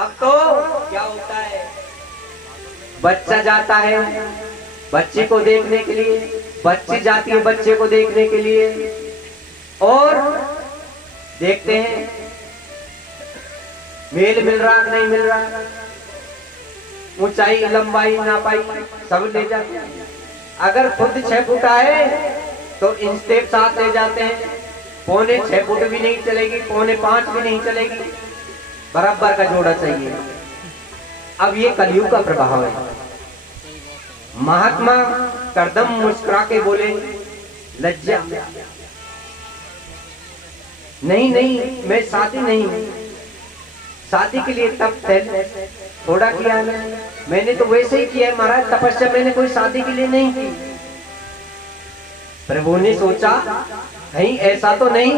अब तो क्या होता है, बच्चा जाता है बच्चे को देखने के लिए, बच्ची जाती है बच्चे को देखने के लिए, और देखते हैं मेल मिल रहा नहीं मिल रहा, ऊंचाई लंबाई नापाई सब ले जाते हैं। अगर खुद 6 फुट आए तो इंस्टेप साथ ले जाते हैं, पौने 6 फुट भी नहीं चलेगी, पौने 5 भी नहीं चलेगी, बराबर का जोड़ा चाहिए। अब ये कलयुग का प्रभाव है। महात्मा करदम मुस्कुरा के बोले, लज्जा नहीं नहीं, मैं शादी नहीं, शादी के लिए तब थोड़ा किया मैंने तो वैसे ही किया है महाराज, तपस्या मैंने कोई शादी के लिए नहीं की। प्रभु ने सोचा कहीं ऐसा तो नहीं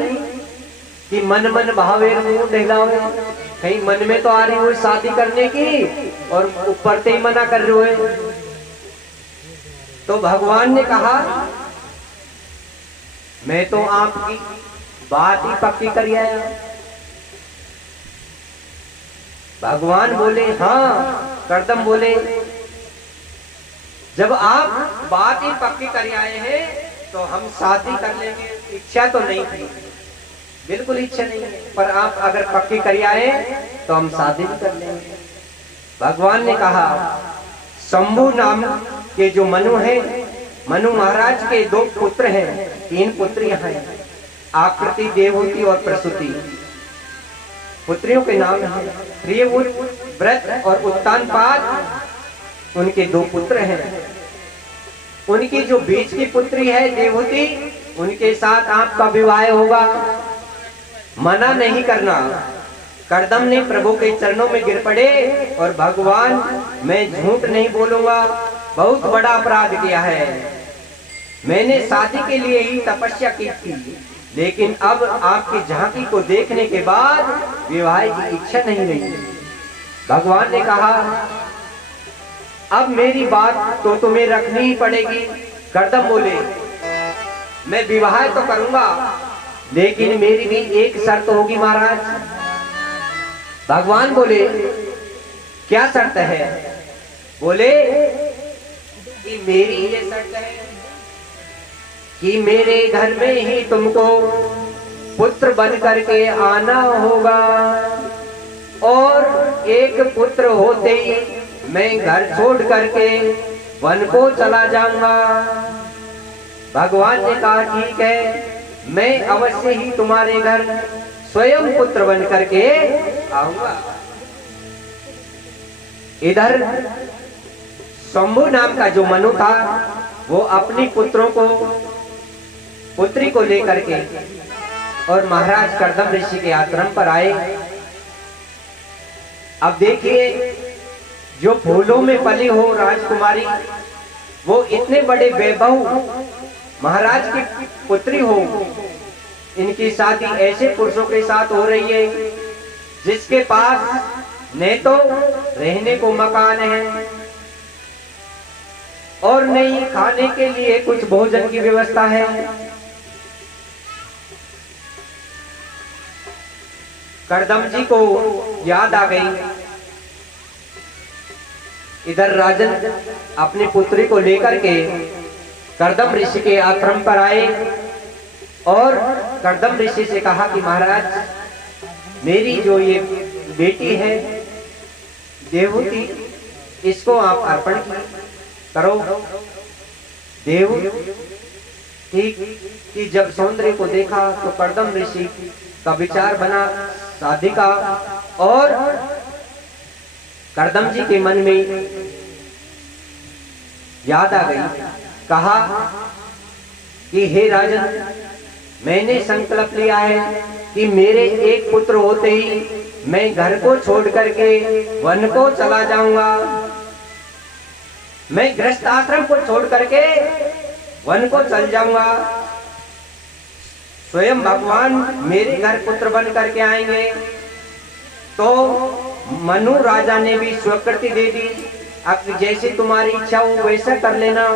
कि मन मन भावे मुंह ढेलावे, कहीं मन में तो आ रही हो शादी करने की और ऊपर से ही मना कर रहे हो। तो भगवान ने कहा मैं तो आपकी बात ही पक्की कर आया। भगवान बोले हाँ, करदम बोले जब आप बात ही पक्की कर आए हैं तो हम शादी कर लेंगे। इच्छा तो नहीं थी, बिल्कुल इच्छा नहीं है, पर आप अगर पक्की कर आए तो हम शादी भी कर लेंगे। भगवान ने कहा शंभु नाम के जो मनु है, मनु महाराज के 2 पुत्र हैं, 3 पुत्रियां हैं, आकृति, देवहूति और प्रसूति। पुत्रियों के नाम हैं प्रियव्रत, व्रत और उत्तानपाद। उनके 2 पुत्र हैं। उनकी जो बीच की पुत्री है देवहूति, उनके साथ आपका विवाह होगा, मना नहीं करना। करदम ने प्रभु के चरणों में गिर पड़े और भगवान मैं झूठ नहीं बोलूंगा, बहुत बड़ा अपराध किया है, मैंने शादी के लिए ही तपस्या की थी, लेकिन अब आपकी झांकी को देखने के बाद विवाह की इच्छा नहीं रही। भगवान ने कहा अब मेरी बात तो तुम्हें रखनी ही पड़ेगी। करदम बोले मैं विवाह तो करूंगा, लेकिन मेरी भी एक शर्त होगी महाराज। भगवान बोले क्या शर्त है? बोले कि मेरी ये शर्त है कि मेरे घर में ही तुमको पुत्र बन करके आना होगा, और एक पुत्र होते ही मैं घर छोड़ करके वन को चला जाऊंगा। भगवान ने कहा ठीक है, मैं अवश्य ही तुम्हारे घर स्वयं पुत्र बन करके आऊंगा। इधर शंभु नाम का जो मनु था वो अपनी पुत्री को लेकर के और महाराज करदम ऋषि के आश्रम पर आए। अब देखिए जो फूलों में पली हो राजकुमारी, वो इतने बड़े वैभव महाराज की पुत्री हो, इनकी शादी ऐसे पुरुषों के साथ हो रही है जिसके पास न तो रहने को मकान है और न ही खाने के लिए कुछ भोजन की व्यवस्था है। करदम जी को याद आ गई। इधर राजन अपनी पुत्री को लेकर के करदम ऋषि के आश्रम पर आए और करदम ऋषि से कहा कि महाराज मेरी जो ये बेटी है देवहूति, इसको आप अर्पण करो। देवहूति कि जब सौंदर्य को देखा तो करदम ऋषि का विचार बना शादी का, और करदम जी के मन में याद आ गई। कहा कि हे राजन, मैंने संकल्प लिया है कि मेरे एक पुत्र होते ही मैं घर को छोड़ करके वन को चला जाऊंगा। मैं गृहस्थ आश्रम को छोड़ करके वन को चल जाऊंगा। स्वयं भगवान मेरे घर पुत्र बन करके आएंगे। तो मनु राजा ने भी स्वीकृति दे दी, अब जैसे तुम्हारी इच्छा हो वैसा कर लेना।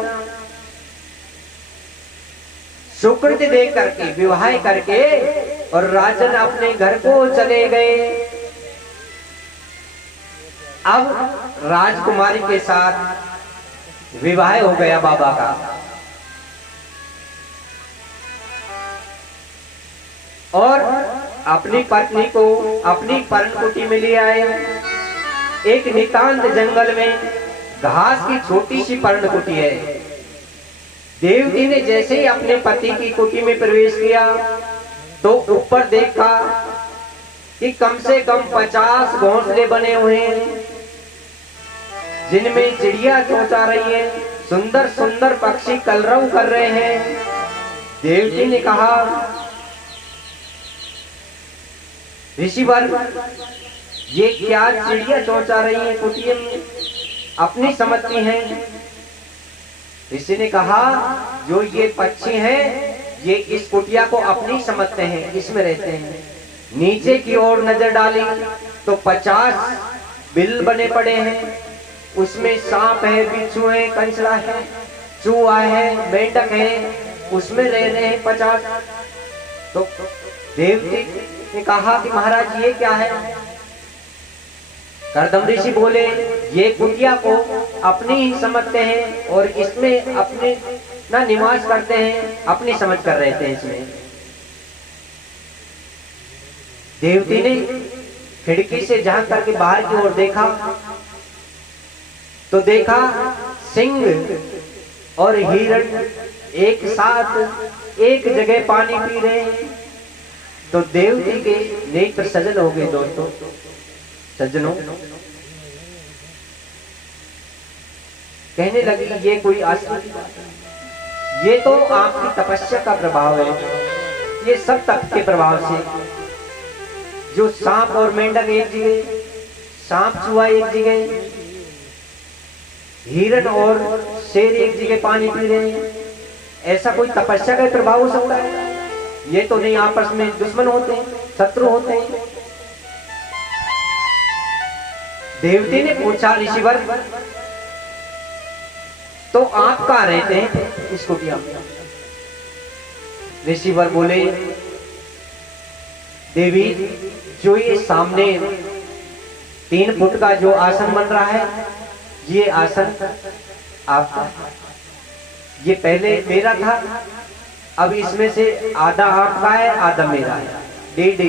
स्वीकृति दे करके विवाह करके और राजन अपने घर को चले गए। अब राजकुमारी के साथ विवाह हो गया बाबा का। और अपनी पत्नी को अपनी पर्णकुटी में ले आए। एक नितांत जंगल में घास की छोटी सी पर्णकुटी है। देवती ने जैसे ही अपने पति की कुटी में प्रवेश किया तो ऊपर देखा कि कम से कम 50 घोंसले बने हुए हैं, जिनमें चिड़िया चोंचा रही है, सुंदर सुंदर पक्षी कलरव कर रहे हैं। देवती ने कहा, ऋषिवर, ये क्या चिड़िया चोंचा रही है कुटिया में, अपनी समझती हैं? ऋषि ने कहा, जो ये पक्षी हैं ये इस कुटिया को अपनी समझते हैं, इसमें रहते हैं। नीचे की ओर नजर डाली तो 50 बिल बने पड़े हैं, उसमें सांप है, बिच्छू है, कंचड़ा है, चूहा है, मेंढक है, उसमें रह रहे हैं 50। तो देवती ने कहा कि महाराज ये क्या है? कर्दम ऋषि बोले, ये कुटिया को अपनी ही समझते हैं और इसमें अपने ना निवास करते हैं, अपनी समझ कर रहते हैं इसमें। देवती ने खिड़की से झांक करके बाहर की ओर देखा तो देखा सिंह और हिरण एक साथ एक जगह पानी पी रहे हैं। तो देवती के नेत्र सजल हो गए। दोस्तों सज्जनों, कहने लगी, ये कोई आश्चर्य की बात है, ये तो आपकी तपस्या का प्रभाव है। ये सब तप के प्रभाव से जो सांप और मेंढक एक जगह, सांप चूहा एक जगह, हिरण और शेर एक जगह पानी पी रहे हैं, ऐसा कोई तपस्या का प्रभाव हो सकता है? ये तो नहीं आपस में दुश्मन होते हैं, शत्रु होते हैं। देवती ने पूछा, ऋषिवर, तो आप कहाँ रहते हैं इस कुटिया में? ऋषिवर बोले, देवी, जो ये सामने 3 फुट का जो आसन बन रहा है, ये आसन आपका, ये पहले मेरा था, अब इसमें से आधा आपका है, आधा मेरा है, डेढ़।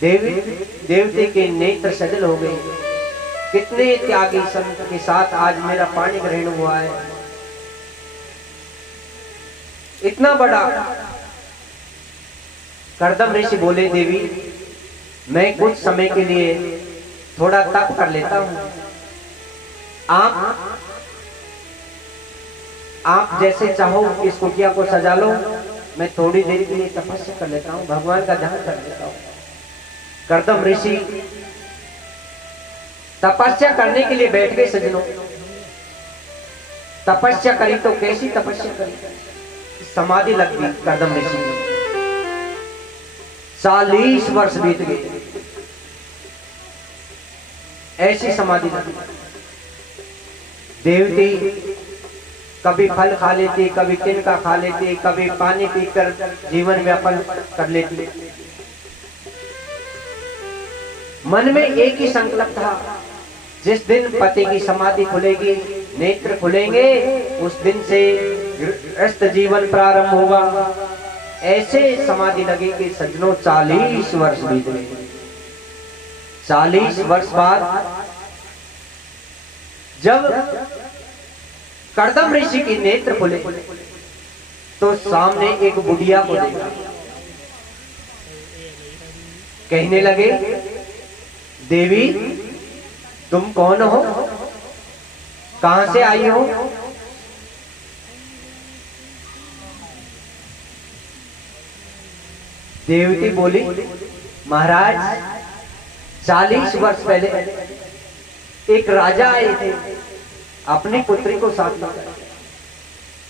देवते के नेत्र सजल हो गए। कितने त्यागी संत के साथ आज मेरा पानी ग्रहण हुआ है। इतना बड़ा। कर्दम ऋषि बोले, देवी, मैं कुछ समय के लिए थोड़ा तप कर लेता हूं। आप जैसे चाहो इस कुटिया को सजा लो, मैं थोड़ी देर के लिए तपस्या कर लेता हूं, भगवान का ध्यान कर लेता हूं। कर्दम ऋषि तपस्या करने के लिए बैठ गए। सज्जनों, तपस्या करी तो कैसी तपस्या करी, समाधि लग गई कर्दम ऋषि ने। 40 वर्ष बीत गए, ऐसी समाधि लगी। देवती कभी फल खा लेती, कभी तिनका खा लेती, कभी पानी पीकर जीवन व्यापन कर लेती। मन में एक ही संकल्प था, जिस दिन पति की समाधि खुलेगी, नेत्र खुलेंगे, उस दिन से गृहस्थ जीवन प्रारंभ होगा। ऐसे समाधि लगेगी। सज्जनों, 40 वर्ष बीत गए। 40 वर्ष बाद जब कर्दम ऋषि की नेत्र खुले तो सामने एक बुढ़िया को देखा। कहने लगे, देवी, तुम कौन हो, कहां से आई हो? देवती बोली, महाराज, 40 वर्ष पहले एक राजा आए थे, अपनी पुत्री को साथ लेकर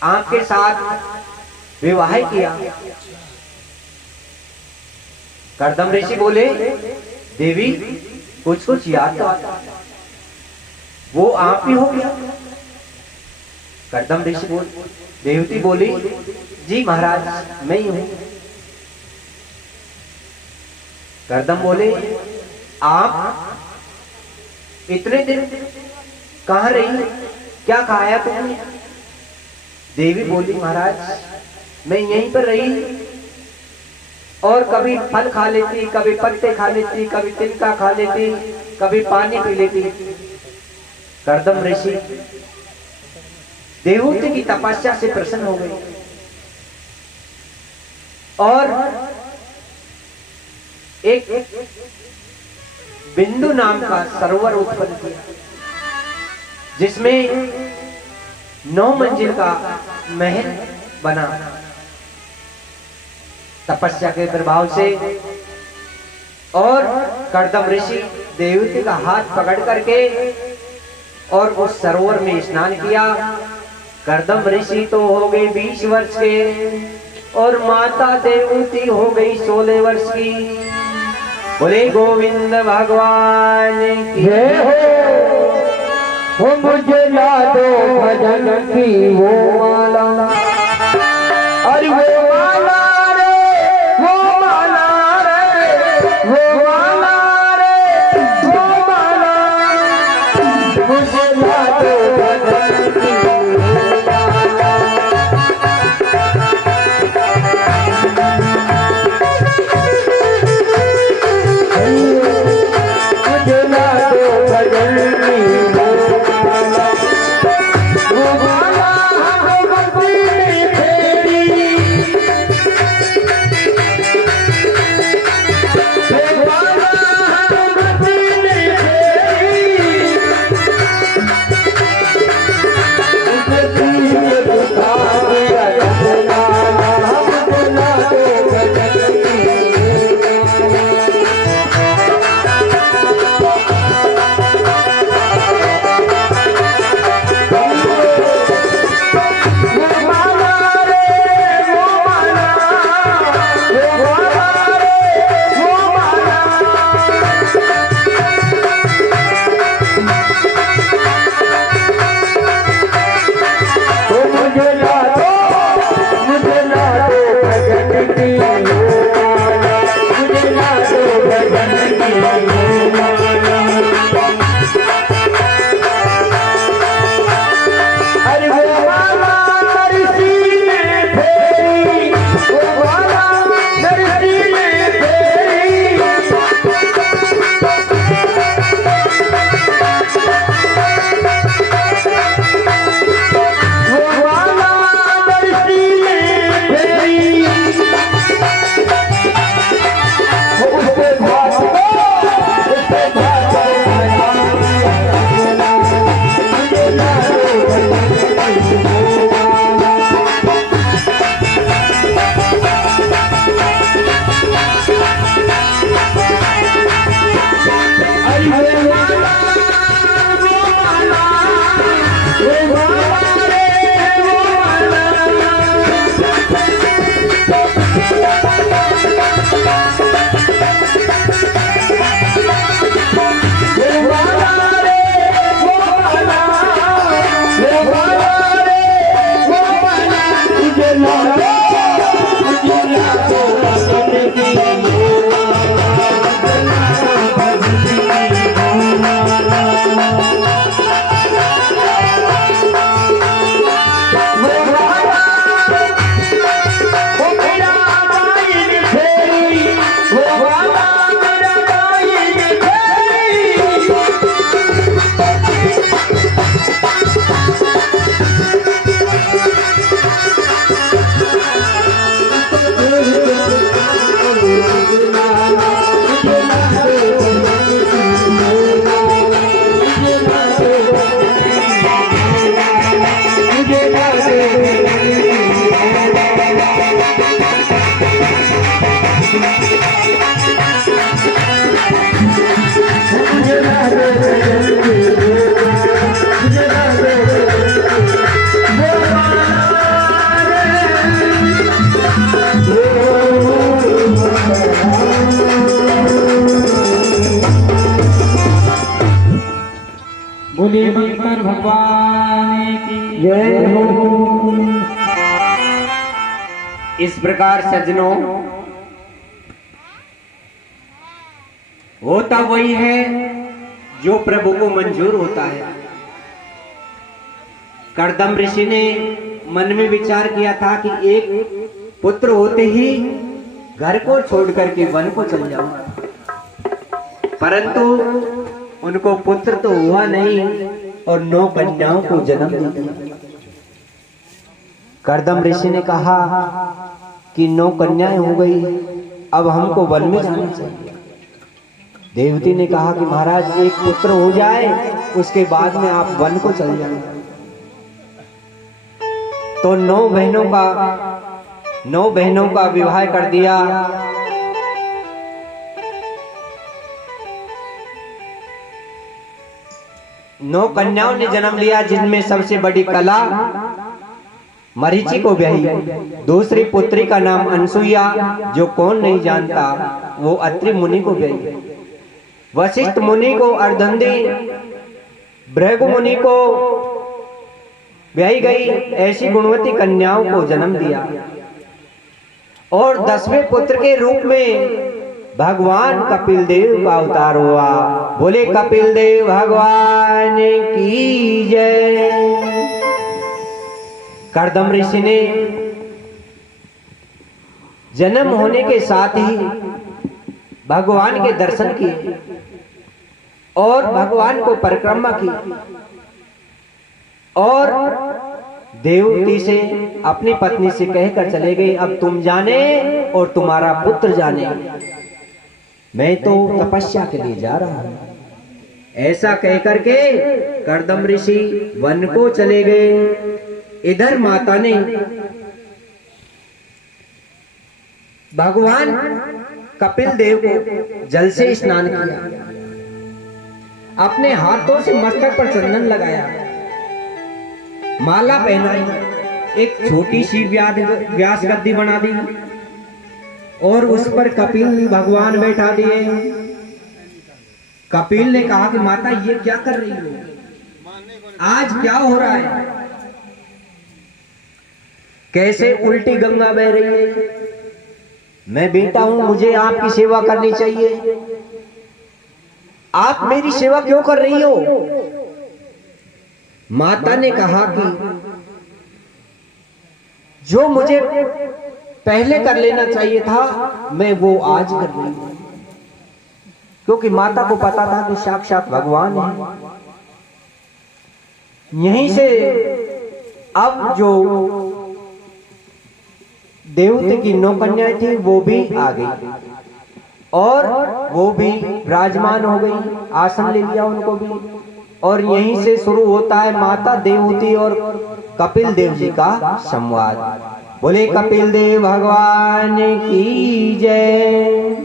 आपके साथ विवाह किया। कर्दम ऋषि बोले, देवी, कुछ कुछ याद तो आता, वो आप ही हो क्या? कर्दम ऋषि बोले, देवती बोली, जी महाराज, मैं ही हूं। कर्दम बोले, आप इतने दिन कहाँ रही, क्या खाया तुमने? देवी बोली महाराज मैं यहीं पर रही और कभी फल खा लेती, कभी पत्ते खा लेती, कभी तिनका खा लेती, कभी पानी पी लेती। कर्दम ऋषि देवहूति की तपस्या से प्रसन्न हो गई और एक बिंदु नाम का सरोवर उत्पन्न किया जिसमें 9 मंजिल का महल बना। तपस्या के प्रभाव से और कर्दम ऋषि देवहूति का हाथ पकड़ करके और उस सरोवर में स्नान किया। कर्दम ऋषि तो हो गए 20 वर्ष के और माता देवहूति हो गई 16 वर्ष की। बोले गोविंद भगवान की जय हो। मुझे ला दो भजन की वो माला, अरे वो माला रे, वो माला रे, वो माला रे, वो माला, मुझे ला दो भजन की वो माला। मुझे ला दो भजन की बोलिए शंकर भगवान की जय हो। इस प्रकार सज्जनों होता वही है जो प्रभु को मंजूर होता है। कर्दम ऋषि ने मन में विचार किया था कि एक पुत्र होते ही घर को छोड़ करके वन को चल जाऊं, परंतु उनको पुत्र तो हुआ नहीं और 9 कन्याओं को जन्म दे दिया। कर्दम ऋषि ने कहा कि 9 कन्याएं हो गई, अब हमको वन में जाना चाहिए। देवती ने कहा कि महाराज एक पुत्र हो जाए, उसके बाद में आप वन को चल जाएं। तो 9 बहनों का विवाह कर दिया। नौ कन्याओं ने जन्म लिया, जिनमें सबसे बड़ी कला मरीचि को ब्याही। दूसरी पुत्री का नाम अनसुईया, जो कौन नहीं जानता, वो अत्रि मुनि को ब्याही। वशिष्ठ मुनि को अर्धंधी, भृगु मुनि को ब्याही गई। ऐसी गुणवती कन्याओं को जन्म दिया। और 10वें पुत्र के रूप में भगवान कपिल देव का अवतार हुआ। बोले कपिल देव भगवान की जय। कर्दम ऋषि ने जन्म होने के साथ ही भगवान के दर्शन किए और भगवान को परिक्रमा की और देवती से, अपनी पत्नी से कहकर चले गए, अब तुम जाने और तुम्हारा पुत्र जाने, मैं तो तपस्या के लिए जा रहा हूं। ऐसा कहकर के कर्दम ऋषि वन को चले गए। इधर माता ने भगवान कपिल देव को जल से स्नान किया, अपने हाथों से मस्तक पर चंदन लगाया, माला पहनाई, एक छोटी सी व्यास गद्दी बना दी और उस पर कपिल भगवान बैठा दिए। कपिल ने कहा कि माता ये क्या कर रही हो, आज क्या हो रहा है, कैसे उल्टी गंगा बह रही है, मैं बेटा हूं, मुझे आपकी सेवा करनी चाहिए, आप मेरी सेवा क्यों कर रही हो। माता ने कहा कि जो मुझे पहले कर लेना चाहिए था, मैं वो आज कर रही हूं, क्योंकि माता को पता था कि साक्षात भगवान है। यहीं से अब जो देवते की 9 कन्याएं थी वो भी आ गई और वो भी विराजमान हो गई, आसन ले लिया उनको भी। और यहीं से शुरू होता है माता देवती और कपिल देव जी का संवाद। बोले कपिल देव भगवान की जय।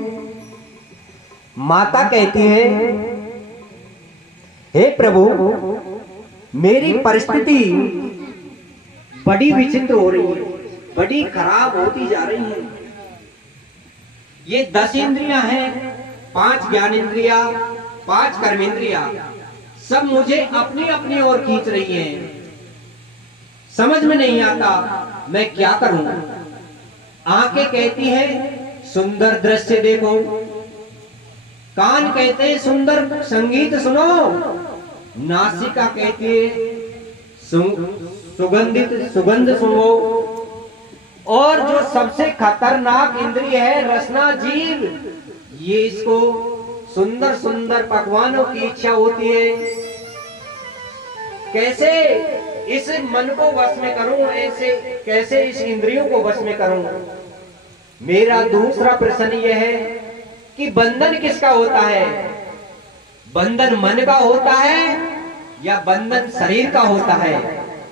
माता कहती है, हे प्रभु, मेरी परिस्थिति बड़ी विचित्र हो रही है, बड़ी खराब होती जा रही है। ये 10 इंद्रियां हैं, 5 ज्ञान इंद्रिया, 5 कर्मेंद्रिया, सब मुझे अपनी अपनी ओर खींच रही हैं। समझ में नहीं आता मैं क्या करूं। आंखें कहती हैं सुंदर दृश्य देखो, कान कहते हैं सुंदर संगीत सुनो, नासिका कहती है सुगंधित सुगंध सुनो, और जो सबसे खतरनाक इंद्रिय है रसना जीव, ये इसको सुंदर सुंदर पकवानों की इच्छा होती है। कैसे इस मन को वश में करूं, ऐसे कैसे इस इंद्रियों को वश में करूं। मेरा दूसरा प्रश्न यह है कि बंधन किसका होता है, बंधन मन का होता है या बंधन शरीर का होता है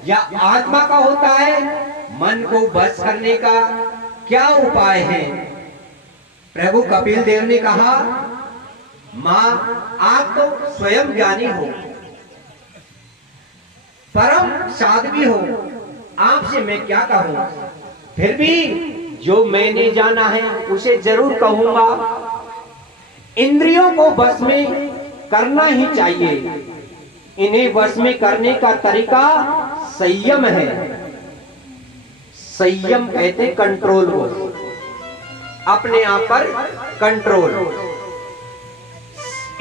या आत्मा का होता है। मन को बस करने का क्या उपाय है। प्रभु कपिल देव ने कहा, मां आप तो स्वयं ज्ञानी हो, परम साध्वी हो, आपसे मैं क्या कहूं। फिर भी जो मैंने जाना है उसे जरूर कहूंगा। इंद्रियों को वश में करना ही चाहिए। इन्हें वश में करने का तरीका संयम है। संयम कहते कंट्रोल को, अपने आप पर कंट्रोल।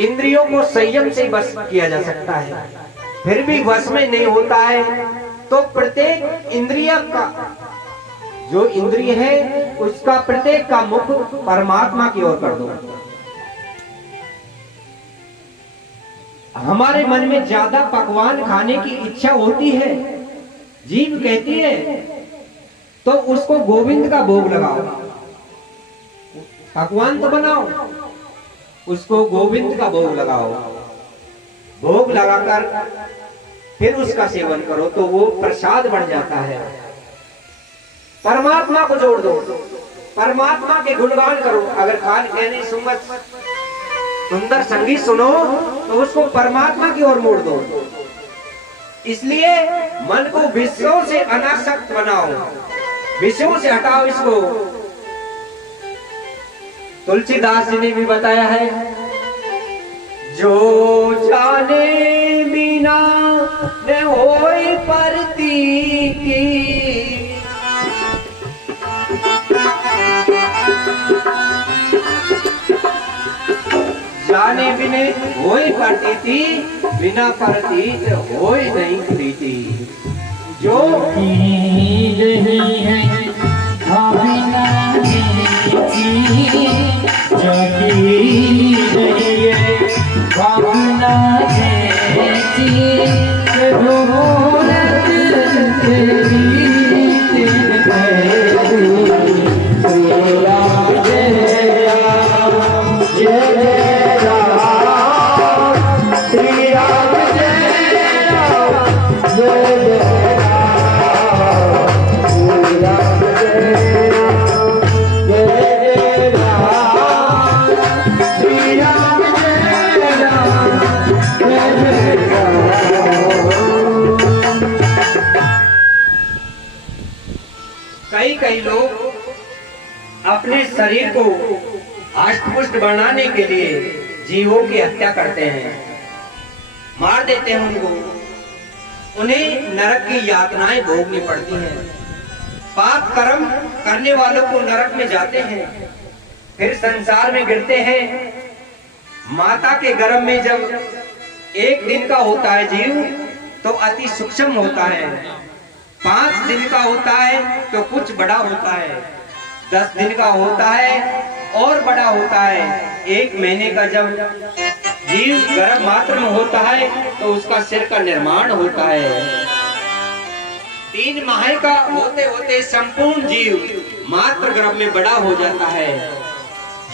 इंद्रियों को संयम से वश किया जा सकता है, फिर भी वश में नहीं होता है, तो प्रत्येक इंद्रिय का जो इंद्रिय है उसका प्रत्येक का मुख परमात्मा की ओर कर दो। हमारे मन में ज्यादा पकवान खाने की इच्छा होती है, जीभ कहती है तो उसको गोविंद का भोग लगाओ, पकवान तो बनाओ, उसको गोविंद का भोग लगाओ, भोग लगाकर फिर उसका सेवन करो तो वो प्रसाद बन जाता है। परमात्मा को जोड़ दो, परमात्मा के गुणगान करो। अगर खान कहने सुंदर संगीत सुनो तो उसको परमात्मा की ओर मोड़ दो। इसलिए मन को विषयों से अनासक्त बनाओ, विषयों से हटाओ इसको। तुलसीदास जी ने भी बताया है, जो जाने बिना न होए प्रतीति, जाने बिने होए प्रतीति, बिना प्रतीत होए नहीं प्रीति। जो चीज नहीं है बिना जो चीज नहीं है भावना कई लोग अपने शरीर को हष्ट-पुष्ट बनाने के लिए जीवों की हत्या करते हैं, मार देते हैं उनको, उन्हें नरक की यातनाएं भोगनी पड़ती हैं। पाप कर्म करने वालों को नरक में जाते हैं, फिर संसार में गिरते हैं। माता के गर्भ में जब 1 दिन का होता है जीव तो अति सूक्ष्म होता है, 5 दिन का होता है तो कुछ बड़ा होता है, 10 दिन का होता है और बड़ा होता है, 1 महीने का जब जीव गर्भ मात्र में होता है तो उसका सिर का निर्माण होता है। 3 माह का होते होते संपूर्ण जीव मात्र गर्भ में बड़ा हो जाता है।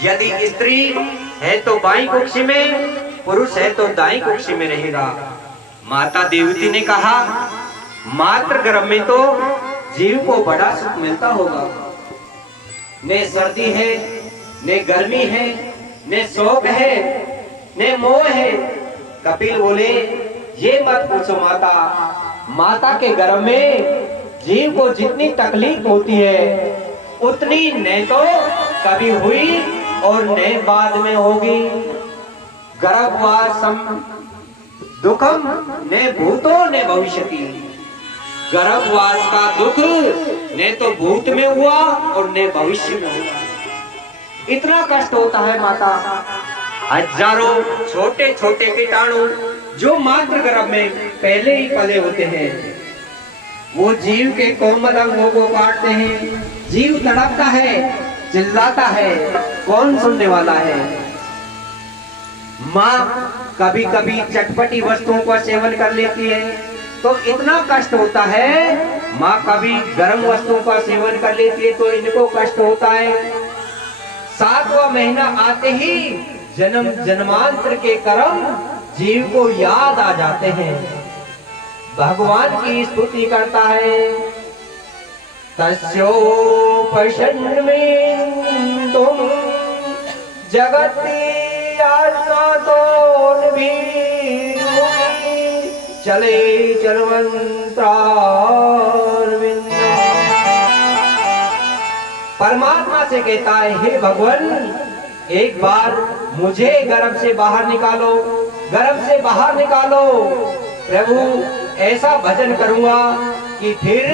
यदि स्त्री है तो बाईं कुक्षी में, पुरुष है तो दाईं कुक्षी में रहेगा। माता देवती ने कहा, मात्र गर्भ में तो जीव को बड़ा सुख मिलता होगा, न सर्दी है, न गर्मी है, न शोक है, न मोह है। कपिल बोले, ये मत पूछो माता, माता के गर्भ में जीव को जितनी तकलीफ होती है उतनी न तो कभी हुई और न बाद में होगी। गर्भवासम दुखम न भूतो न भविष्यति, गर्भवास का दुख न तो भूत में हुआ और न भविष्य में हुआ। इतना कष्ट होता है माता। हजारों छोटे छोटे कीटाणु जो मात्र गर्भ में पहले ही पले होते हैं, वो जीव के कोमल अंगों को काटते हैं। जीव तड़पता है, चिल्लाता है, कौन सुनने वाला है। माँ कभी कभी चटपटी वस्तुओं का सेवन कर लेती है तो इतना कष्ट होता है। माँ कभी गर्म वस्तुओं का सेवन कर लेती है तो इनको कष्ट होता है। 7वां महीना आते ही जन्म जन्मांतर के कर्म जीव को याद आ जाते हैं, भगवान की स्तुति करता है। तस्योपशन्न में तुम जगति भी चले चलवंत्रारविंद। परमात्मा से कहता है, हे भगवान एक बार मुझे गर्भ से बाहर निकालो, गर्भ से बाहर निकालो। प्रभु ऐसा भजन करूंगा कि फिर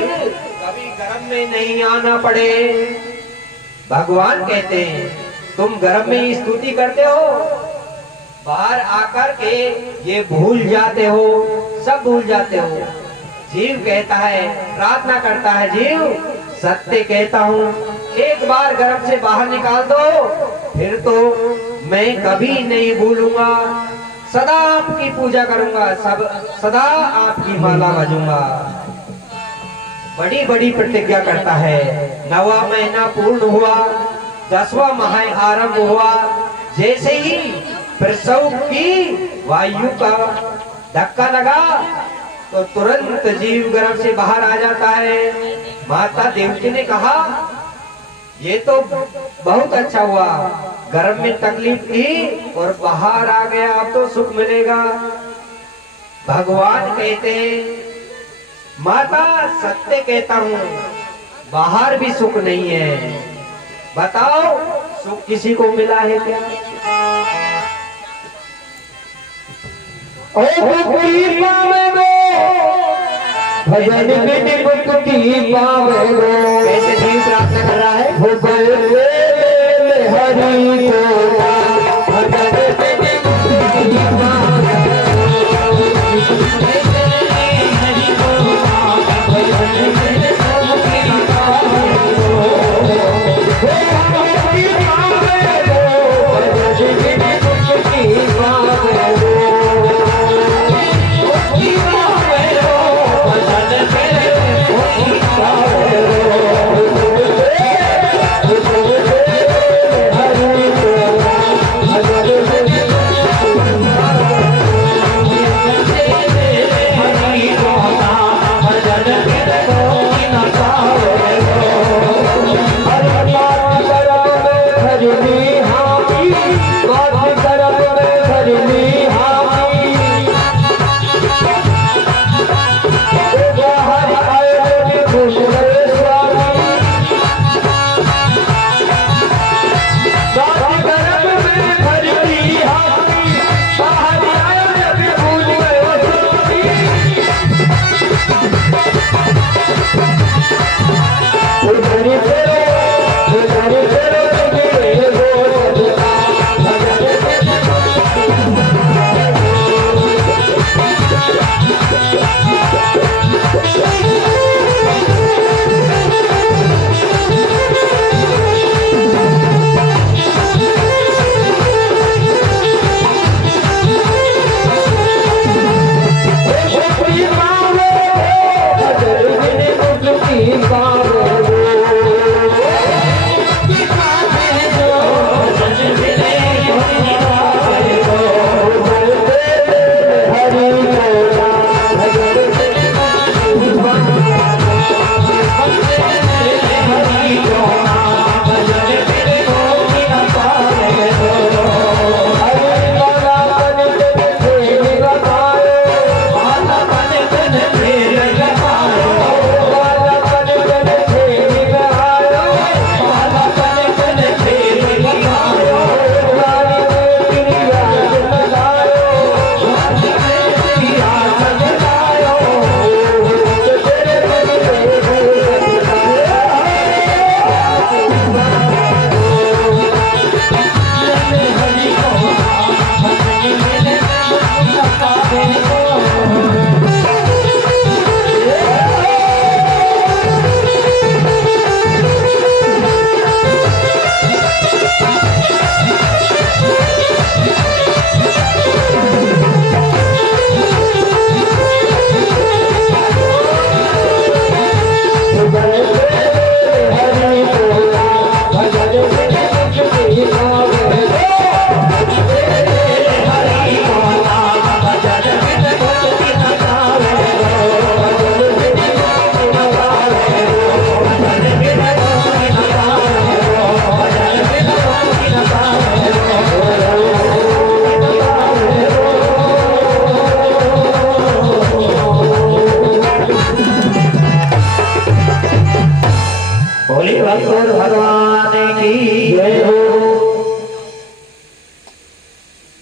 कभी गर्भ में नहीं आना पड़े। भगवान कहते हैं, तुम गर्भ में ही स्तुति करते हो, बाहर आकर के ये भूल जाते हो, सब भूल जाते हो। जीव कहता है, प्रार्थना करता है, जीव सत्य कहता हूँ, एक बार गर्भ से बाहर निकाल दो, फिर तो मैं कभी नहीं भूलूंगा, सदा आपकी पूजा करूंगा, सदा आपकी माला बजूंगा। बड़ी बड़ी प्रतिज्ञा करता है। 9वां महीना पूर्ण हुआ, 10वां माह आरंभ हुआ। जैसे ही प्रसव की वायु का धक्का लगा तो तुरंत जीव गर्भ से बाहर आ जाता है। माता देवकी ने कहा, ये तो बहुत अच्छा हुआ, गर्भ में तकलीफ थी और बाहर आ गया, अब तो सुख मिलेगा। भगवान कहते हैं, माता सत्य कहता हूँ, बाहर भी सुख नहीं है। बताओ सुख किसी को मिला है क्या? भजन की पावे कैसे जीव प्रार्थना कर रहा है? हरि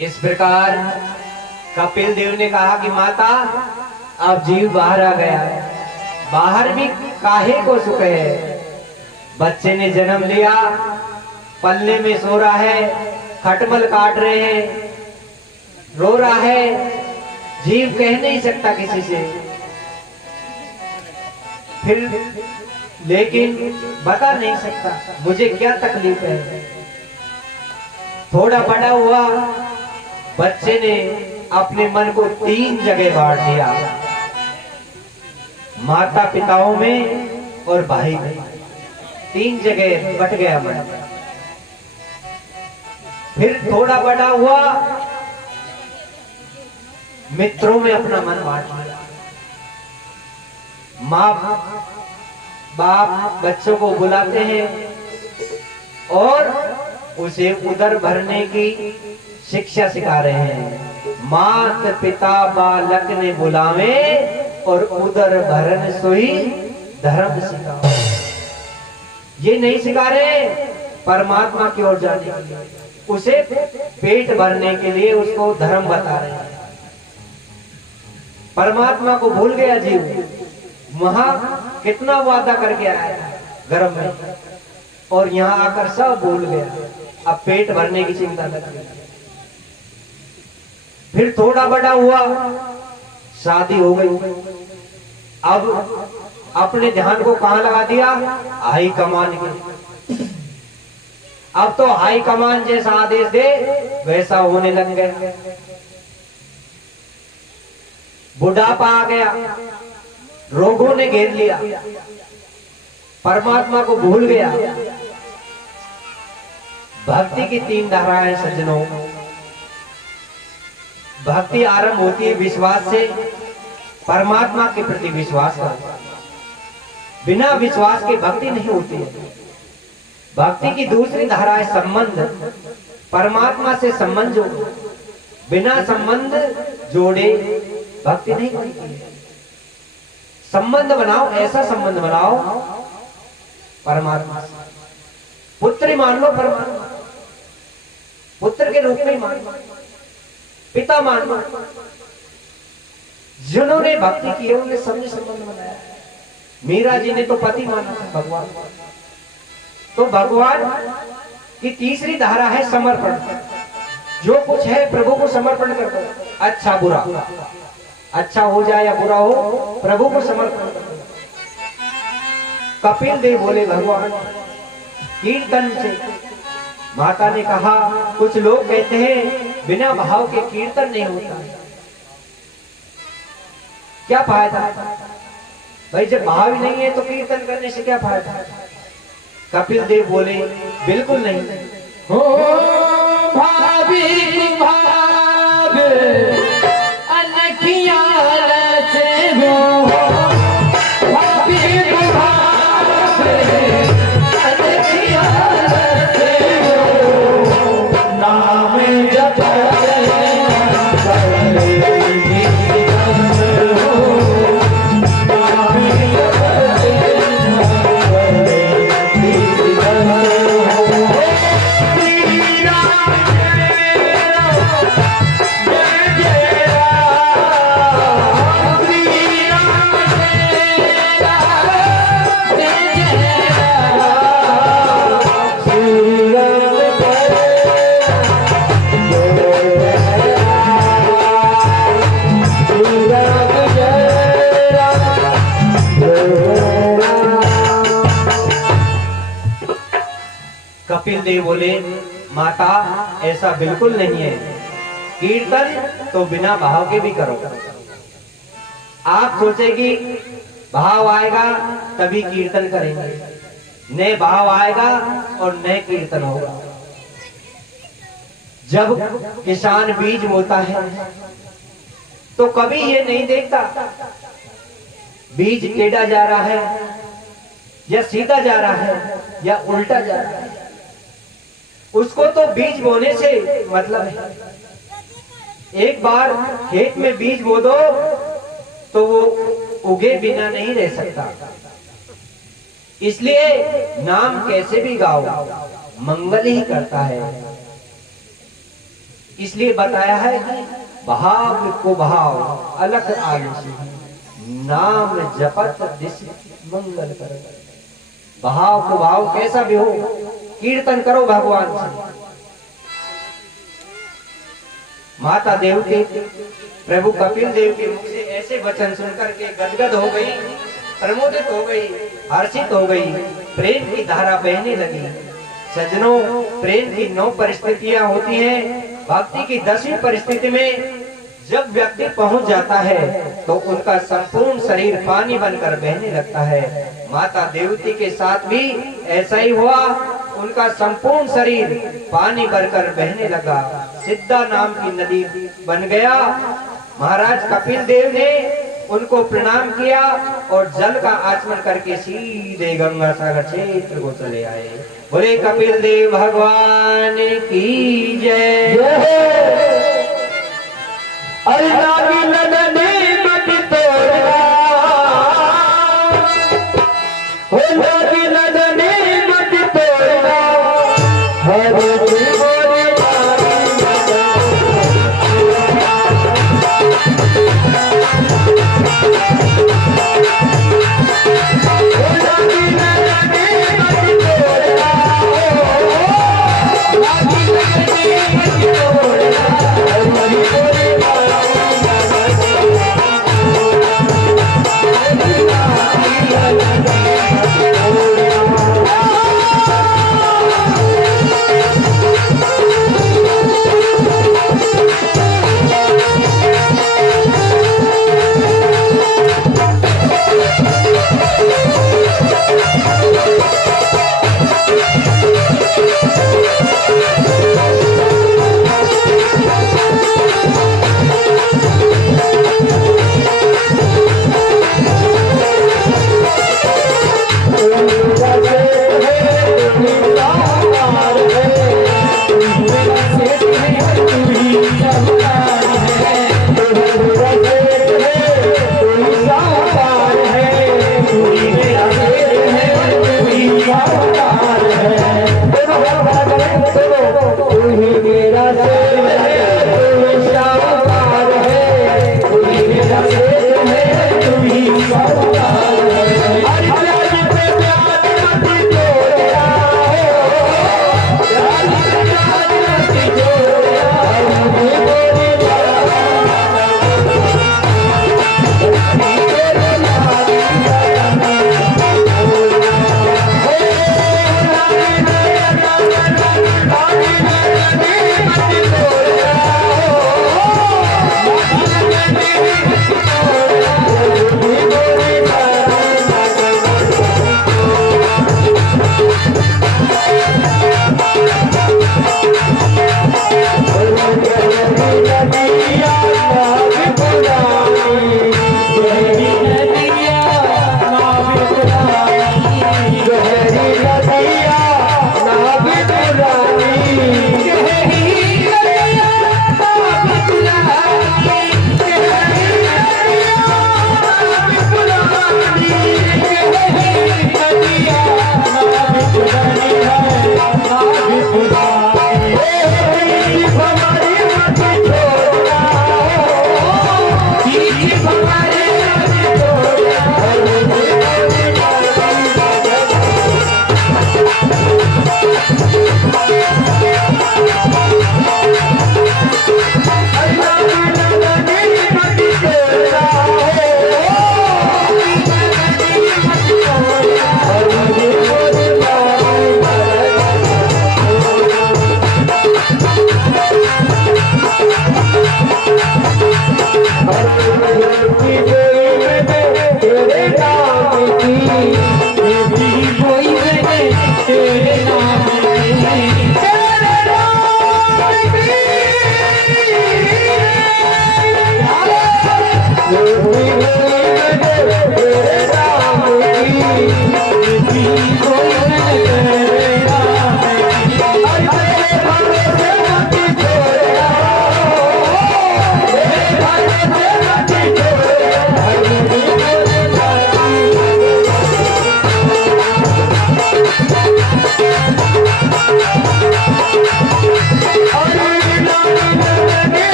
इस प्रकार कपिल देव ने कहा कि माता अब जीव बाहर आ गया है, बाहर भी काहे को सुख है। बच्चे ने जन्म लिया, पल्ले में सो रहा है, खटमल काट रहे हैं, रो रहा है, जीव कह नहीं सकता किसी से, फिर लेकिन बता नहीं सकता मुझे क्या तकलीफ है। थोड़ा बड़ा हुआ, बच्चे ने अपने मन को 3 जगह बांट दिया, माता पिताओं में और भाई में, 3 जगह बट गया मन। फिर थोड़ा बड़ा हुआ, मित्रों में अपना मन बांट लिया। माँ बाप बच्चों को बुलाते हैं और उसे उदर भरने की शिक्षा सिखा रहे हैं। मात पिता बालक ने बुलावे और उदर भरन सोई धर्म सिखाओ। ये नहीं सिखा रहे परमात्मा की ओर जाने के लिए, उसे पेट भरने के लिए उसको धर्म बता रहे हैं। परमात्मा को भूल गया जीव, वहां कितना वादा करके आया गर्भ में, और यहाँ आकर सब भूल गया, अब पेट भरने की चिंता लग गई। फिर थोड़ा बड़ा हुआ, शादी हो गई, अब अपने ध्यान को कहां लगा दिया, हाई कमान के। अब तो हाई कमान जैसा आदेश दे वैसा होने लग गए। बुढ़ापा आ गया, रोगों ने घेर लिया, परमात्मा को भूल गया। भक्ति की 3 धाराएं सज्जनों। भक्ति आरंभ होती है विश्वास से, परमात्मा के प्रति विश्वास करो। बिना विश्वास के भक्ति नहीं होती है। भक्ति की दूसरी धारा है संबंध, परमात्मा से संबंध जोड़ो। बिना संबंध जोड़े भक्ति नहीं बनती है। संबंध बनाओ, ऐसा संबंध बनाओ परमात्मा से। पुत्र मान लो परमात्मा, पुत्र के रूप में मान लो, पिता मान लो। जिन्होंने भक्ति की है उन्होंने सबने संबंध बनाया। मीरा जी ने तो पति माना था भगवान। तो भगवान की तीसरी धारा है समर्पण। जो कुछ है प्रभु को समर्पण कर दो, अच्छा बुरा, अच्छा हो जाए या बुरा हो, प्रभु को समर्पण कर दो। कपिल देव बोले भगवान कीर्तन से। माता ने कहा कुछ लोग कहते हैं बिना भाव के कीर्तन नहीं होता, क्या फायदा भाई, जब भाव ही नहीं है तो कीर्तन करने से क्या फायदा। कपिल देव बोले बिल्कुल नहीं। हो भाभी भाव अनखिया से हो, भाभी भाव अनखिया से हो, नाम जप कपिल देव बोले माता ऐसा बिल्कुल नहीं है, कीर्तन तो बिना भाव के भी करो। आप सोचेगी भाव आएगा तभी कीर्तन करेंगे, न भाव आएगा और न कीर्तन होगा। जब किसान बीज बोता है तो कभी ये नहीं देखता बीज टेढ़ा जा रहा है या सीधा जा रहा है या उल्टा जा रहा है। उसको तो बीज बोने से मतलब है। एक बार खेत में बीज बो दो तो वो उगे बिना नहीं रह सकता। इसलिए नाम कैसे भी गाओ मंगल ही करता है। इसलिए बताया है कि भाव को भाव अलग आयुषी, नाम जपत दिस मंगल कर। भाव को भाव कैसा भी हो कीर्तन करो भगवान से। माता देवती प्रभु कपिल देव के मुख से ऐसे वचन सुनकर के गदगद हो गई, प्रमोदित हो गई, हर्षित हो गई, प्रेम की धारा बहने लगी। सज्जनों, प्रेम की 9 परिस्थितियां होती हैं। भक्ति की 10वीं परिस्थिति में जब व्यक्ति पहुंच जाता है तो उनका संपूर्ण शरीर पानी बनकर बहने लगता है। माता देवती के साथ भी ऐसा ही हुआ, उनका संपूर्ण शरीर पानी भरकर बहने लगा, सिद्धा नाम की नदी बन गया। महाराज कपिल देव ने उनको प्रणाम किया और जल का आचमन करके सीधे गंगा सागर क्षेत्र को चले आए। बोले कपिल देव भगवान की जय। अरे लागी लगने मत तोड़ना, हो लागी लगने मत तोड़ना, हरे जीवन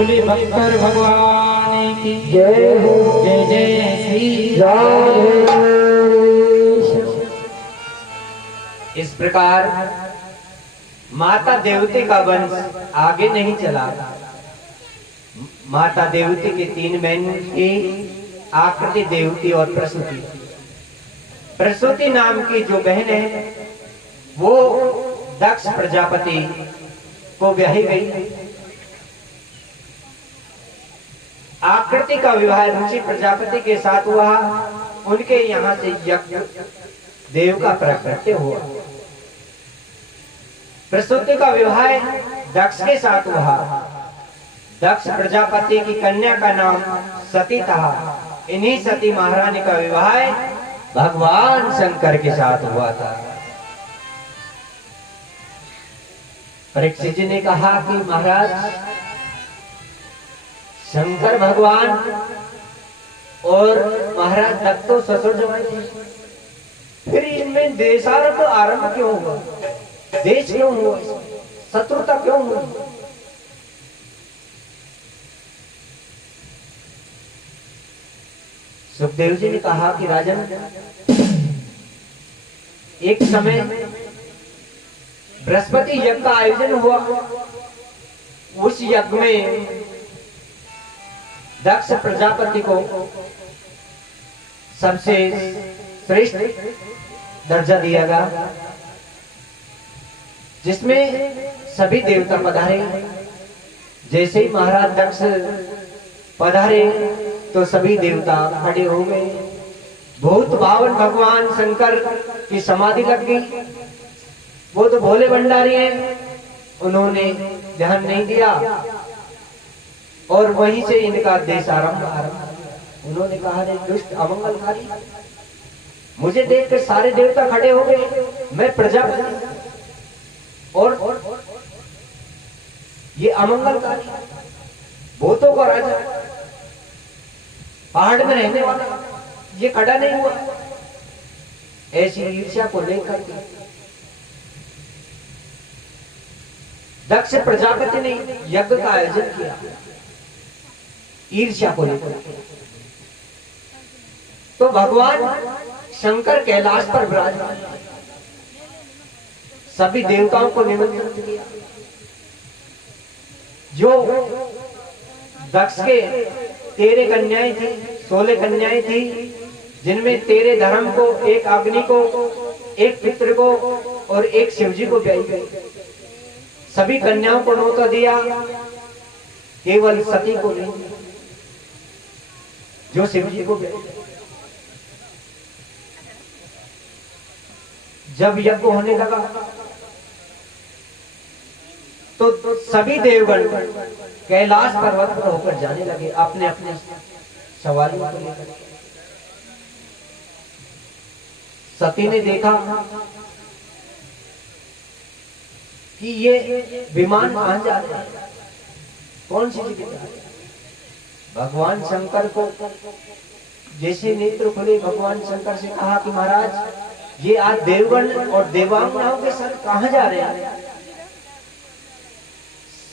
बोले भक्तर भगवान की जय हो। जय जय श्री राधे। इस प्रकार माता देवती का वंश आगे नहीं चला। माता देवती के 3 बहन की आकृति देवती और प्रसूति। प्रसूति नाम की जो बहन है वो दक्ष प्रजापति को ब्याही गई। आकृति का विवाह रुचि प्रजापति के साथ हुआ। उनके यहाँ से यज्ञ देव का प्राकट्य हुआ। प्रसूति का विवाह दक्ष के साथ हुआ। दक्ष प्रजापति की कन्या का नाम सती था। इन्हीं सती महारानी का विवाह भगवान शंकर के साथ हुआ था। परीक्षित जी ने कहा कि महाराज शंकर भगवान और महाराज दत्त तो ससुर जमाई थे, फिर इनमें देशारंभ आरंभ क्यों हुआ? देश क्यों हुआ? शत्रुता क्यों हुई? सुखदेव जी ने कहा कि राजन, एक समय बृहस्पति यज्ञ का आयोजन हुआ। उस यज्ञ में दक्ष प्रजापति को सबसे श्रेष्ठ दर्जा दिया गया, जिसमें सभी देवता पधारे। जैसे ही महाराज दक्ष पधारे तो सभी देवता खड़े हो गए। भूत भावन भगवान शंकर की समाधि लग गई। वो तो भोले भंडारी हैं, उन्होंने ध्यान नहीं दिया और वहीं से इनका देश आरंभ। उन्होंने कहा, रे दुष्ट अमंगलकारी, मुझे देखकर सारे देवता खड़े हो गए। मैं प्रजापति और ये अमंगलकारी, भूतों का राजा, पहाड़ में रहने वाला, ये खड़ा नहीं हुआ। ऐसी ईर्ष्या को लेकर दक्ष प्रजापति ने यज्ञ का आयोजन किया, ईर्ष्या को लेकर। तो भगवान शंकर कैलाश पर विराजमान, सभी देवताओं को निमंत्रण दिया। जो दक्ष के 13 कन्याएं थी, 16 कन्याएं थी, जिनमें 13 धर्म को, एक अग्नि को, एक पितृ को और एक शिवजी को ब्याही गई। सभी कन्याओं को न्योता दिया, केवल सती को नहीं, जो शिवजी को ब्याही। जब यज्ञ होने लगा तो सभी देवगण कैलाश पर्वत पर होकर जाने लगे अपने अपने सवारियों को लेकर। सती ने देखा कि ये विमान कहां जा रहे हैं, कौन सी जगह जा रहे हैं। भगवान शंकर को जैसे नेत्र खुले, भगवान शंकर से कहा कि महाराज, ये आज देवगण और देवांगनाओं के साथ कहां जा रहे हैं?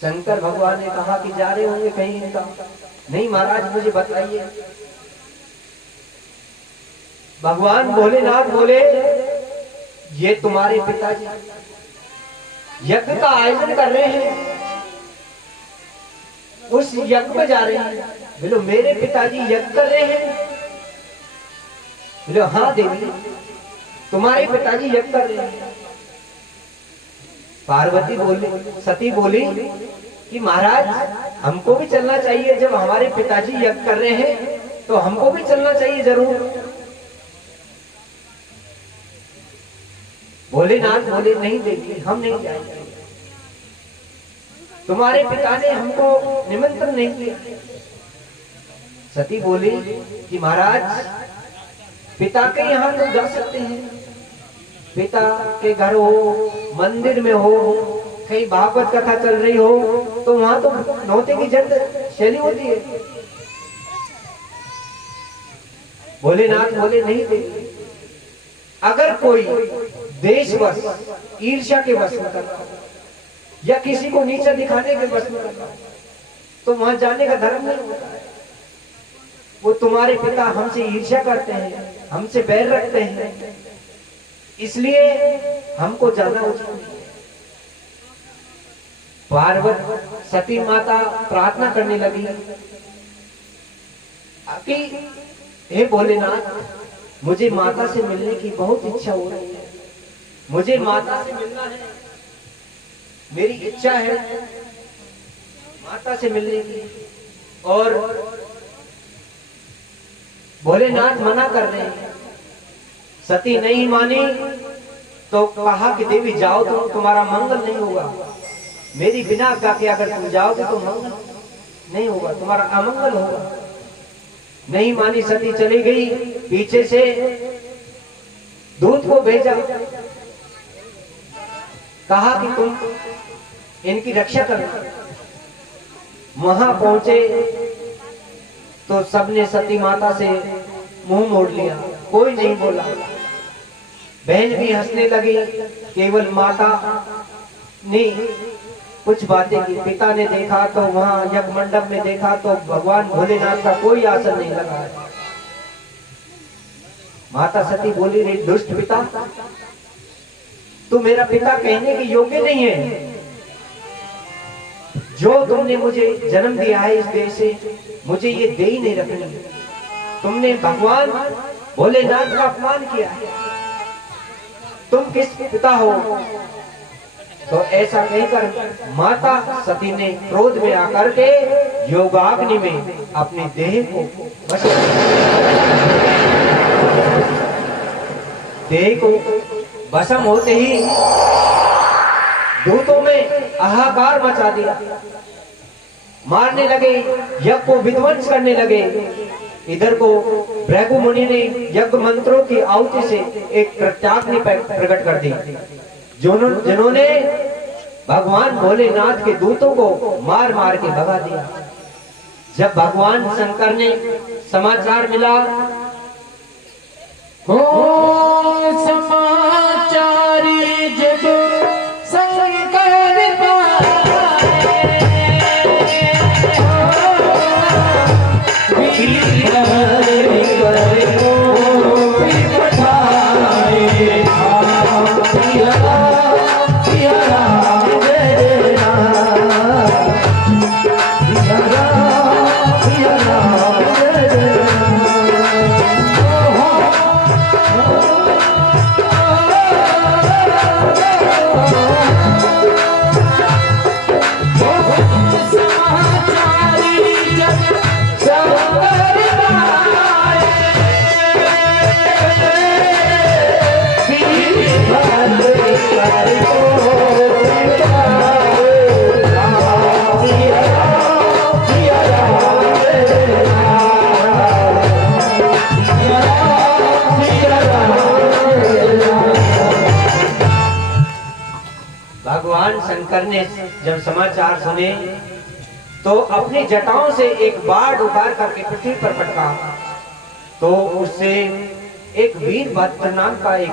शंकर भगवान ने कहा कि जा रहे होंगे कहीं इनका। नहीं महाराज, मुझे बताइए। भगवान भोलेनाथ बोले, ये तुम्हारे पिताजी यज्ञ का आयोजन कर रहे हैं, उस यज्ञ में जा रहे हैं। बोलो, मेरे पिताजी यज्ञ कर रहे हैं? बोलो, हाँ देवी, तुम्हारे पिताजी यज्ञ कर रहे हैं। पार्वती बोली, सती बोली कि महाराज, हमको भी चलना चाहिए। जब हमारे पिताजी यज्ञ कर रहे हैं तो हमको भी चलना चाहिए जरूर। भोलेनाथ बोले, नहीं देवी, हम नहीं जाएंगे। तुम्हारे पिता ने हमको निमंत्रण नहीं दिया। सती बोली कि महाराज, पिता के यहाँ तो जा सकते हैं, पिता के घर हो, मंदिर में हो, कहीं भागवत कथा चल रही हो, तो वहां तो नौते की झंड शैली होती है। भोलेनाथ बोले, नहीं देवी, अगर कोई देशवश, ईर्ष्या के वश में करता या किसी को नीचा दिखाने के वश में करता, तो वहां जाने का धर्म नहीं होता है। वो तुम्हारे पिता हमसे ईर्ष्या करते हैं, हमसे बैर रखते हैं, इसलिए हमको जाना उचित नहीं है। पार्वती सती माता प्रार्थना करने लगी कि हे भोलेनाथ, मुझे माता से मिलने की बहुत इच्छा हो रही है, मुझे माता से मिलना है, मेरी इच्छा है माता से मिलने की। और भोलेनाथ मना कर रहे हैं। सती नहीं मानी तो कहा कि देवी जाओ, तो तुम्हारा मंगल नहीं होगा, मेरी बिना आज्ञा के अगर तुम जाओगे तो मंगल नहीं होगा, तुम्हारा अमंगल होगा। नहीं मानी सती चली गई। पीछे से दूत को भेजा, कहा कि तुम इनकी रक्षा करना। वहां पहुंचे तो सबने सती माता से मुंह मोड़ लिया, कोई नहीं बोला। बहन भी हंसने लगी, केवल माता ने कुछ बातें की। पिता ने देखा तो वहां यज्ञ मंडप में देखा तो भगवान भोलेनाथ का कोई आसन नहीं लगा है। माता सती बोली, रे दुष्ट पिता, तू मेरा पिता कहने के योग्य नहीं है। जो तुमने मुझे जन्म दिया है इस देह से, मुझे ये देह ही नहीं रखनी। तुमने भगवान भोलेनाथ का अपमान किया है, तुम किस पिता हो? तो ऐसा कहकर माता सती ने क्रोध में आकर के योगाग्नि में अपने देह को भस्म होते ही दूतों में हाहाकार मचा दिया, मारने लगे, यज्ञ को विध्वंस करने लगे। इधर को भृगु मुनि ने यज्ञ मंत्रों की आहुति से एक प्रत्याग्नि प्रकट कर दी, जिन्होंने भगवान भोलेनाथ के दूतों को मार मार के भगा दिया। जब भगवान शंकर ने समाचार मिला, हो समाचारी जब शंकर भगवान शंकर ने जब समाचार सुने तो अपनी जटाओं से एक बाढ़ उतार करके पृथ्वी पर पटका, तो उससे एक वीरभद्र नाम का एक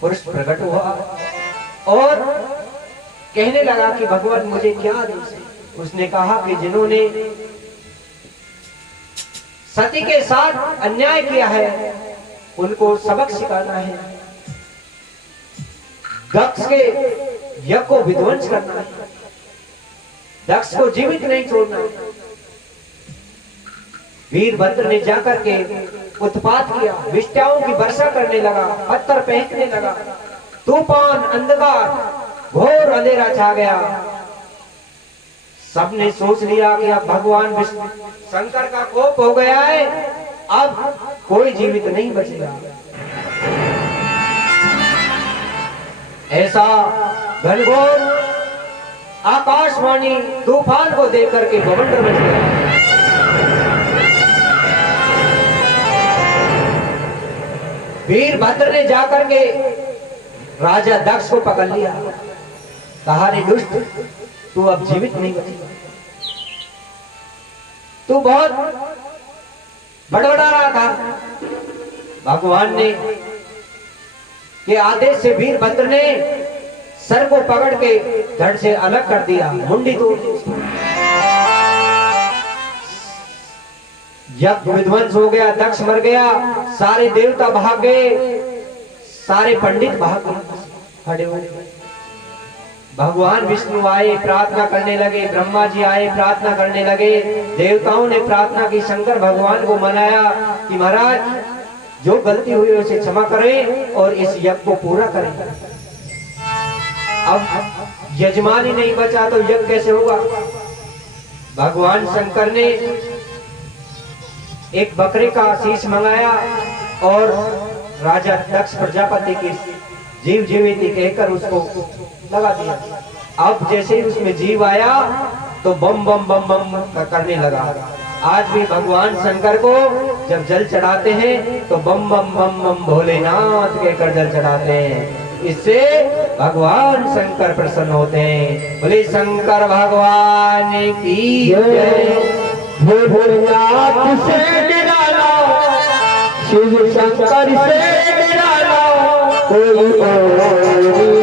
पुरुष प्रकट हुआ और कहने लगा कि भगवान मुझे क्या आदेश है? उसने कहा कि जिन्होंने सती के साथ अन्याय किया है उनको सबक सिखाना है, दक्ष के यज्ञ को विध्वंस करना है, दक्ष को जीवित नहीं छोड़ना। वीरभद्र ने जाकर के उत्पात किया, विष्टाओं की वर्षा करने लगा, पत्थर फेंकने लगा, तूफान, अंधकार, घोर अंधेरा छा गया। सबने सोच लिया कि अब भगवान शंकर का कोप हो गया है, अब कोई जीवित नहीं बचेगा। ऐसा घनघोर आकाशवाणी तूफान को देख करके बवंडर मच गया। वीरभद्र ने जाकर के राजा दक्ष को पकड़ लिया, कहा रे दुष्ट, तू अब जीवित नहीं बचेगा, तू बहुत बड़बड़ा रहा था। भगवान ने के आदेश से वीरभद्र ने सर को पकड़ के धड़ से अलग कर दिया, मुंडी तोड़ दी। यज्ञ विध्वंस हो गया, दक्ष मर गया, सारे देवता भाग गए, सारे पंडित भाग गए, खड़े हुए। भगवान विष्णु आए, प्रार्थना करने लगे, ब्रह्मा जी आए, प्रार्थना करने लगे, देवताओं ने प्रार्थना की, शंकर भगवान को मनाया कि महाराज जो गलती हुई उसे क्षमा करें और इस यज्ञ को पूरा करें। अब यजमान ही नहीं बचा तो यज्ञ कैसे होगा? भगवान शंकर ने एक बकरे का शीश मंगाया और राजा दक्ष प्रजापति की जीव जीवित कहकर उसको लगा दिया। अब जैसे ही उसमें जीव आया तो बम बम बम बम करने लगा। आज भी भगवान शंकर को जब जल चढ़ाते हैं तो बम बम बम बम भोलेनाथ कहकर जल चढ़ाते हैं। इससे भगवान शंकर प्रसन्न होते हैं। बोले शंकर भगवान की जय। भोलेनाथ से निराला, शिव शंकर से निराला, कोई और नहीं।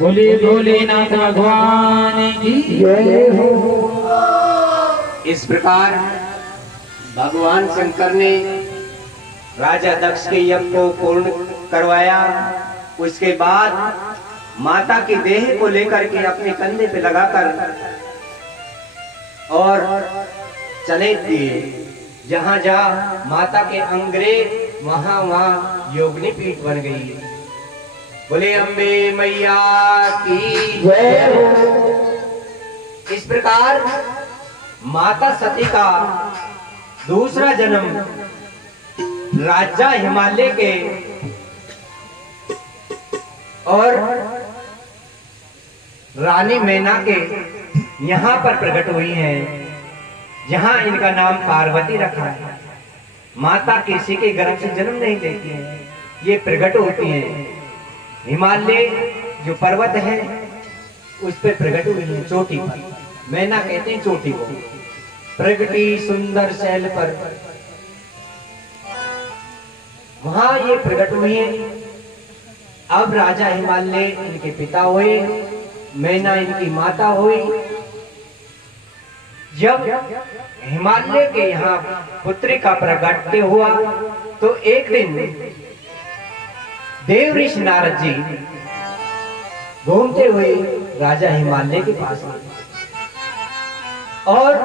बोले भोलेनाथ भगवान की जय हो। इस प्रकार भगवान शंकर ने राजा दक्ष के यज्ञ को पूर्ण करवाया। उसके बाद माता की देह को लेकर के अपने कंधे पे लगाकर और चले दिए। जहां जहां माता के अंगरे वहां वहां योगिनी पीठ बन गई। बोले अम्बे मैया की जय हो। इस प्रकार माता सती का दूसरा जन्म राजा हिमालय के और रानी मैना के यहाँ पर प्रकट हुई हैं, जहाँ इनका नाम पार्वती रखा है। माता किसी के गर्भ से जन्म नहीं लेती है, ये प्रकट होती हैं। हिमालय जो पर्वत है उस पे प्रकट हुई है, चोटी पर। मैना कहते हैं चोटी को। प्रगति सुंदर शैल पर वहां ये प्रकट हुई है। अब राजा हिमालय इनके पिता हुए, मैना इनकी माता हुई। जब हिमालय के यहाँ पुत्री का प्रगट्य हुआ तो एक दिन देव ऋषि नारद जी घूमते हुए राजा हिमालय के पास गए और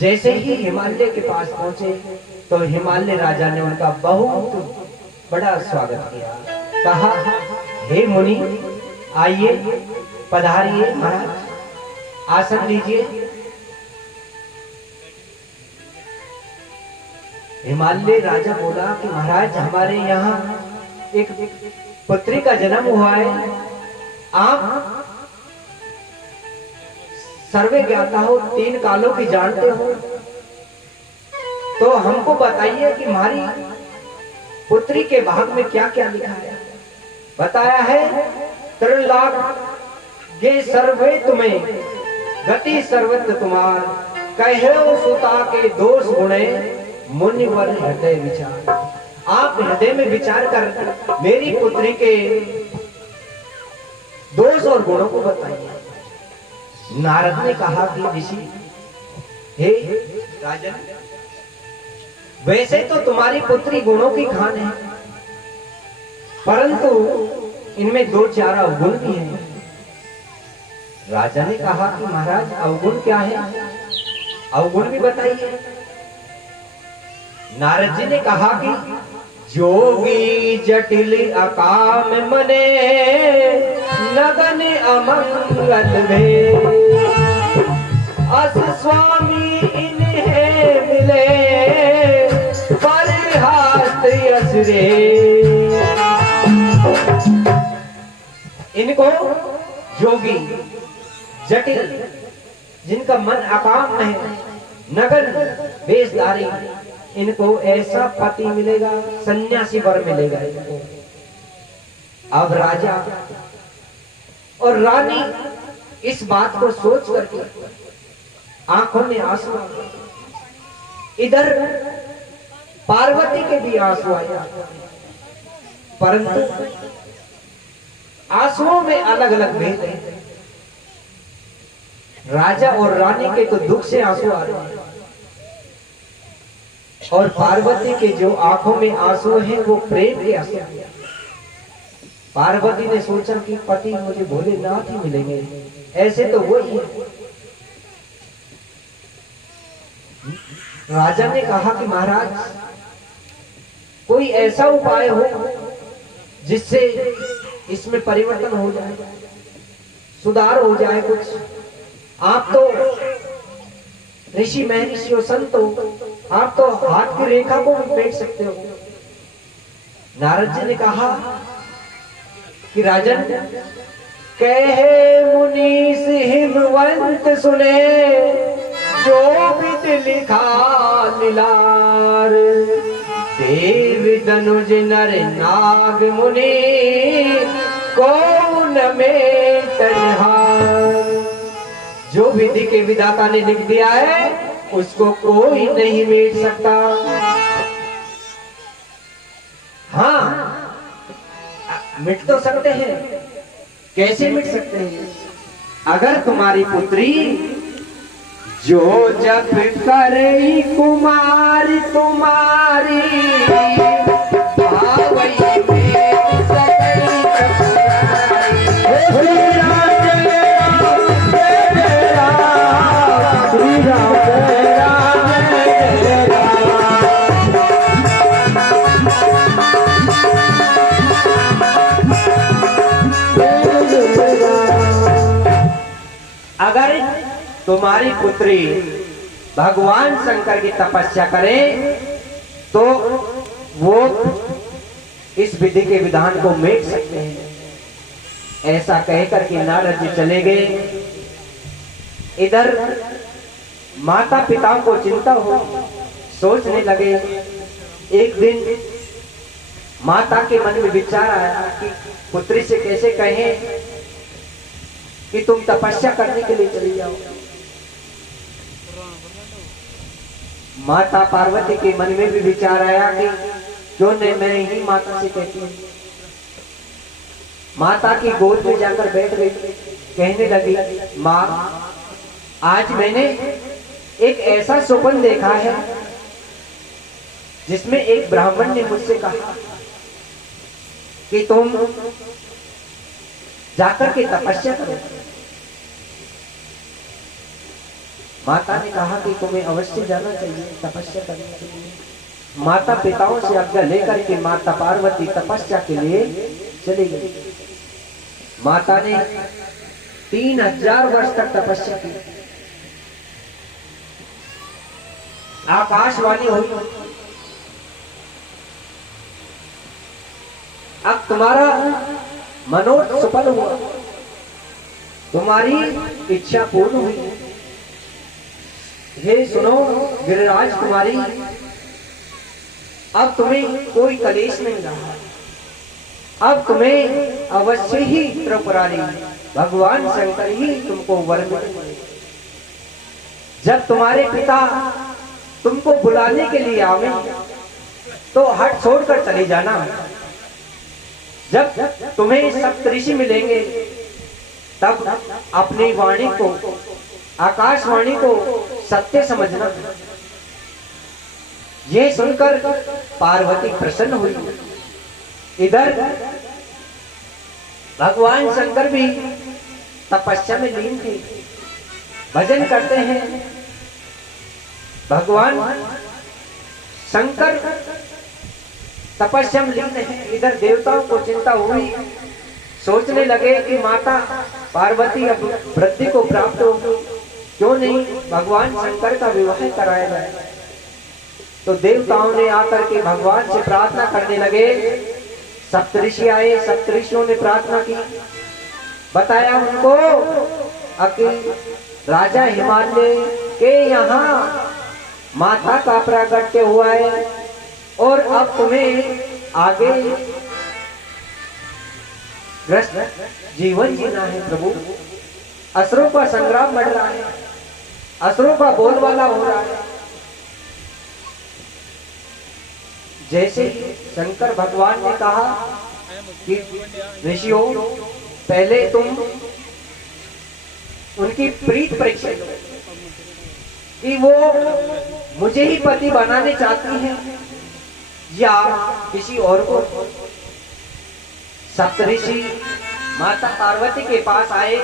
जैसे ही हिमालय के पास पहुंचे तो हिमालय राजा ने उनका बहुत बड़ा स्वागत किया। कहा, हे मुनि, आइए, पधारिए महाराज, आसन लीजिए। हिमालय राजा बोला कि महाराज, हमारे यहाँ एक पुत्री का जन्म हुआ है। आप सर्वे ज्ञाता हो, 3 कालों की जानते हो, तो हमको बताइए कि हमारी पुत्री के भाग में क्या क्या लिखा है। बताया है, त्रिलाख ये सर्वे तुम्हें गति सर्वत्र तुम्हार, कहो सुता के दोष गुणे मुनिवर हृदय विचार। आप हृदय में विचार कर मेरी पुत्री के दोष और गुणों को बताइए। नारद ने कहा कि ऋषि, हे राजन, वैसे तो तुम्हारी पुत्री गुणों की खान है, परंतु इनमें 2-4 अवगुण भी हैं। राजा ने कहा कि महाराज, अवगुण क्या है, अवगुण भी बताइए। नारद जी ने कहा कि जोगी जटिल अकाम मने, नगन अमंगल भे, अस स्वामी इन्हें मिले, परिहास असुरे। इनको जोगी जटिल, जिनका मन अकाम है, नगन वेशधारी, इनको ऐसा पति मिलेगा, सन्यासी वर मिलेगा इनको। अब राजा और रानी इस बात को सोच करके आंखों में आंसू आ गए। इधर पार्वती के भी आंसू आया, परंतु आंसुओं में अलग अलग भेद है। राजा और रानी के तो दुख से आंसू आ रहे हैं, और पार्वती के जो आंखों में आंसू हैं वो प्रेम के आंसू हैं। पार्वती ने सोचा कि पति मुझे भोलेनाथ ही मिलेंगे, ऐसे तो वो ही है। राजा ने कहा कि महाराज, कोई ऐसा उपाय हो जिससे इसमें परिवर्तन हो जाए, सुधार हो जाए कुछ। आप तो ऋषि महर्षि हो, संत हो, आप तो हाथ की रेखा को भी देख सकते हो। नारद जी ने कहा कि राजन, कहे मुनीष हिमवंत सुने, जो विद लिखा लीलार, देव धनुज नर नाग मुनि, कौन में तन्हार। जो विधि के विधाता ने लिख दिया है उसको कोई नहीं मिट सकता। हाँ, मिट तो सकते हैं। कैसे मिट सकते हैं? अगर तुम्हारी पुत्री जो जब करे कुमारी तुम्हारी, भावई में सकल चपुराई। अगर तुम्हारी पुत्री भगवान शंकर की तपस्या करे तो वो इस विधि के विधान को मेट सकते हैं। ऐसा कहकर के नारद जी चले गए। इधर माता पिता को चिंता हो, सोचने लगे। एक दिन माता के मन में विचार आया कि पुत्री से कैसे कहें कि तुम तपस्या करने के लिए चली जाओ। माता पार्वती के मन में भी विचार आया कि क्यों नहीं मैं ही माता से कहती हूँ। माता की गोद में जाकर बैठ गई, कहने लगी, माँ, आज मैंने एक ऐसा स्वप्न देखा है जिसमें एक ब्राह्मण ने मुझसे कहा कि तुम जाकर के तपस्या करो। माता ने कहा कि तुम्हें अवश्य जाना चाहिए, तपस्या करनी चाहिए। माता पिताओं से आज्ञा लेकर के माता पार्वती तपस्या के लिए चली गई। माता ने 3000 वर्ष तक तपस्या की। आकाशवाणी हुई, अब तुम्हारा मनोरथ सफल हुआ, तुम्हारी इच्छा पूर्ण हुई। हे सुनो गिरिराज कुमारी, अब तुम्हें कोई कलेश नहीं रहा। अब तुम्हें अवश्य ही त्रिपुरारी भगवान शंकर ही तुमको वर मिलेंगे। जब तुम्हारे पिता तुमको बुलाने के लिए आवे तो हट छोड़कर चले जाना। जब तुम्हें सप्तऋषि मिलेंगे तब अपनी वाणी को, आकाशवाणी को सत्य समझना। ये सुनकर पार्वती प्रसन्न हुई। इधर भगवान शंकर भी तपस्या में लीन थे, भजन करते हैं। भगवान शंकर तपस्या में लीन है। इधर देवताओं को चिंता हुई, सोचने लगे कि माता पार्वती अब वृद्धि को प्राप्त होगी, क्यों नहीं भगवान शंकर का विवाह कराया जाए। तो देवताओं ने आकर के भगवान से प्रार्थना करने लगे। सप्तऋषि आए, सप्तऋषियों ने प्रार्थना की, बताया उनको कि राजा हिमालय के यहाँ माता का प्रागट्य हुआ है और अब तुम्हें आगे ग्रस्त जीवन जीना है प्रभु। असुरों का संग्राम बढ़ रहा है, असुरों का बोलबाला हो रहा है। जैसे शंकर भगवान ने कहा कि ऋषियों पहले तुम उनकी प्रीत परीक्षा लो कि वो मुझे ही पति बनाने चाहती है या किसी और को। सप्तऋषि माता पार्वती के पास आए